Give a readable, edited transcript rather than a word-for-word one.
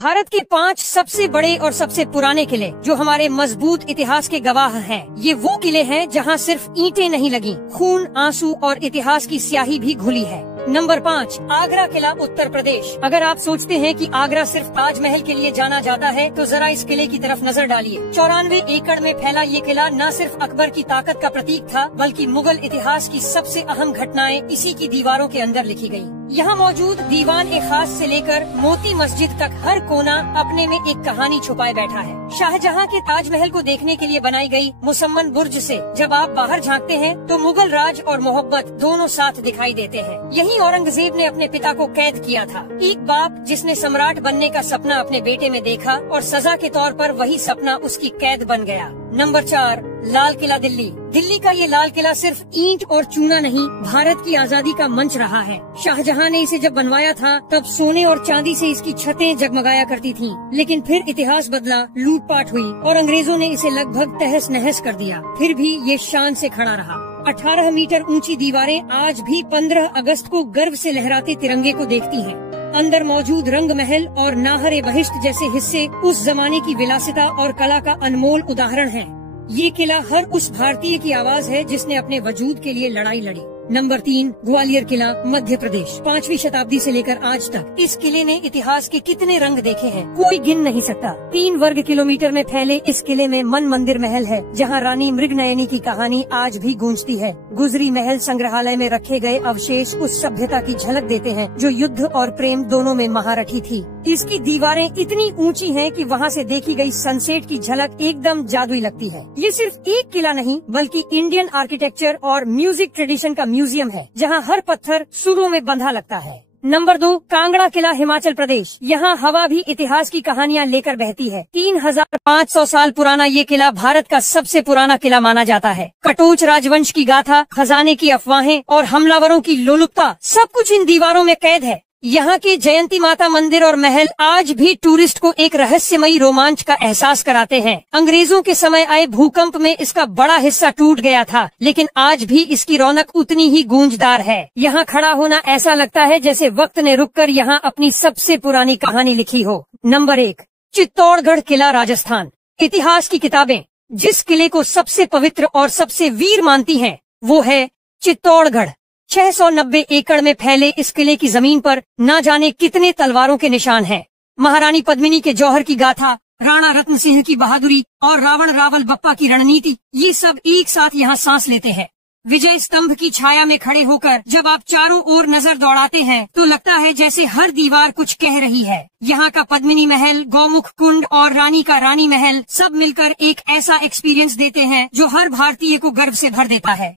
भारत के 5 सबसे बड़े और सबसे पुराने किले जो हमारे मजबूत इतिहास के गवाह हैं। ये वो किले हैं जहाँ सिर्फ ईंटें नहीं लगी, खून, आंसू और इतिहास की स्याही भी घुली है। नंबर 5, आगरा किला, उत्तर प्रदेश। अगर आप सोचते हैं कि आगरा सिर्फ ताजमहल के लिए जाना जाता है तो जरा इस किले की तरफ नजर डालिए। 94 एकड़ में फैला ये किला न सिर्फ अकबर की ताकत का प्रतीक था, बल्कि मुगल इतिहास की सबसे अहम घटनाएं इसी की दीवारों के अंदर लिखी गयी। यहाँ मौजूद दीवान ए खास से लेकर मोती मस्जिद तक हर कोना अपने में एक कहानी छुपाए बैठा है। शाहजहां के ताजमहल को देखने के लिए बनाई गई मुसम्मन बुर्ज से जब आप बाहर झांकते हैं तो मुगल राज और मोहब्बत दोनों साथ दिखाई देते हैं। यही औरंगजेब ने अपने पिता को कैद किया था। एक बाप जिसने सम्राट बनने का सपना अपने बेटे में देखा और सजा के तौर पर वही सपना उसकी कैद बन गया। नंबर 4, लाल किला, दिल्ली। दिल्ली का ये लाल किला सिर्फ ईंट और चूना नहीं, भारत की आजादी का मंच रहा है। शाहजहां ने इसे जब बनवाया था तब सोने और चांदी से इसकी छतें जगमगाया करती थीं। लेकिन फिर इतिहास बदला, लूटपाट हुई और अंग्रेजों ने इसे लगभग तहस नहस कर दिया। फिर भी ये शान से खड़ा रहा। 18 मीटर ऊंची दीवारें आज भी 15 अगस्त को गर्व से लहराते तिरंगे को देखती हैं। अंदर मौजूद रंग महल और नाहरे बहिश्त जैसे हिस्से उस जमाने की विलासिता और कला का अनमोल उदाहरण है। ये किला हर उस भारतीय की आवाज है जिसने अपने वजूद के लिए लड़ाई लड़ी। नंबर 3, ग्वालियर किला, मध्य प्रदेश। 5वीं शताब्दी से लेकर आज तक इस किले ने इतिहास के कितने रंग देखे हैं, कोई गिन नहीं सकता। 3 वर्ग किलोमीटर में फैले इस किले में मन मंदिर महल है, जहाँ रानी मृगनयनी की कहानी आज भी गूंजती है। गुजरी महल संग्रहालय में रखे गए अवशेष उस सभ्यता की झलक देते हैं जो युद्ध और प्रेम दोनों में महारथी थी। इसकी दीवारें इतनी ऊंची हैं कि वहाँ से देखी गई सनसेट की झलक एकदम जादुई लगती है। ये सिर्फ एक किला नहीं बल्कि इंडियन आर्किटेक्चर और म्यूजिक ट्रेडिशन का म्यूजियम है, जहाँ हर पत्थर सुरों में बंधा लगता है। नंबर 2, कांगड़ा किला, हिमाचल प्रदेश। यहाँ हवा भी इतिहास की कहानियाँ लेकर बहती है। 3500 साल पुराना ये किला भारत का सबसे पुराना किला माना जाता है। कटोच राजवंश की गाथा, खजाने की अफवाहें और हमलावरों की लोलुपता सब कुछ इन दीवारों में कैद है। यहाँ के जयंती माता मंदिर और महल आज भी टूरिस्ट को एक रहस्यमयी रोमांच का एहसास कराते हैं। अंग्रेजों के समय आए भूकंप में इसका बड़ा हिस्सा टूट गया था, लेकिन आज भी इसकी रौनक उतनी ही गूंजदार है। यहाँ खड़ा होना ऐसा लगता है जैसे वक्त ने रुककर यहाँ अपनी सबसे पुरानी कहानी लिखी हो। नंबर 1, चित्तौड़गढ़ किला, राजस्थान। इतिहास की किताबें जिस किले को सबसे पवित्र और सबसे वीर मानती हैं, वो है चित्तौड़गढ़। 690 एकड़ में फैले इस किले की जमीन पर न जाने कितने तलवारों के निशान हैं। महारानी पद्मिनी के जौहर की गाथा, राणा रत्न सिंह की बहादुरी और रावण रावल बप्पा की रणनीति, ये सब एक साथ यहाँ सांस लेते हैं। विजय स्तंभ की छाया में खड़े होकर जब आप चारों ओर नजर दौड़ाते हैं तो लगता है जैसे हर दीवार कुछ कह रही है। यहाँ का पद्मिनी महल, गौमुख कुंड और रानी का रानी महल सब मिलकर एक ऐसा एक्सपीरियंस देते हैं जो हर भारतीय को गर्व से भर देता है।